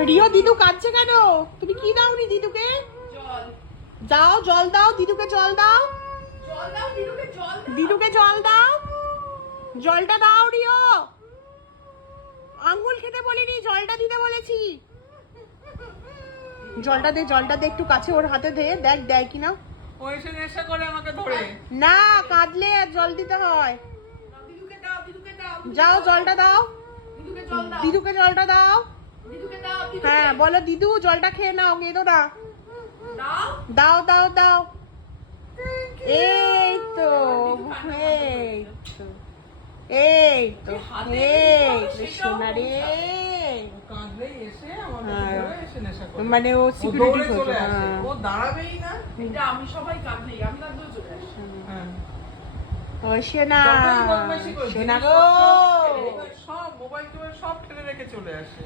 Rio দিদু কাঁদছে কেন? তুমি কি দাওনি দিদুকে? জল। যাও জল দাও, দিদুকে জল দাও। জল দাও, দিদুকে জল দাও। দিদুকে জল দাও, জলটা দাও রিও। আঙ্গুল খেতে বলিনি, জলটা দিতে বলেছি। জলটা দে একটু কাছে ওর হাতে দে, দেখ দেয় কিনা। ও এসে নেশা করে আমাকে ধরে। না, কাঁদলে আর জল দিতে হয়। দিদুকে দাও, দিদুকে দাও। যাও জলটা দাও, দিদুকে জল দাও। দিদুকে জলটা দাও। দিদুকে দাও, দিদুকে। হ্যাঁ বলো দিদু জলটা খেয়ে নাও, কেঁদো না। দাও। দাও দাও দাও। এই তো, এই তো, এই তো, এই তো সোনা রে। ও কাঁদলেই এসে আমাকে হ্যাঁ। ধরে এসে নেশা করে। মানে ও ও সিকিউরিটি দৌড়ে চলে আসে। হ্যাঁ। ও দাঁড়াবেই না। এটা আমি সবাই কাঁদলেই আমি কাঁদলেও চলে আসি। হ্যাঁ। ও সোনা, যতই বদমাইশি করুক, সোনা জিনিসপত্র, গো। সব মোবাইল টোবাইল সব ফেলে রেখে চলে আসে।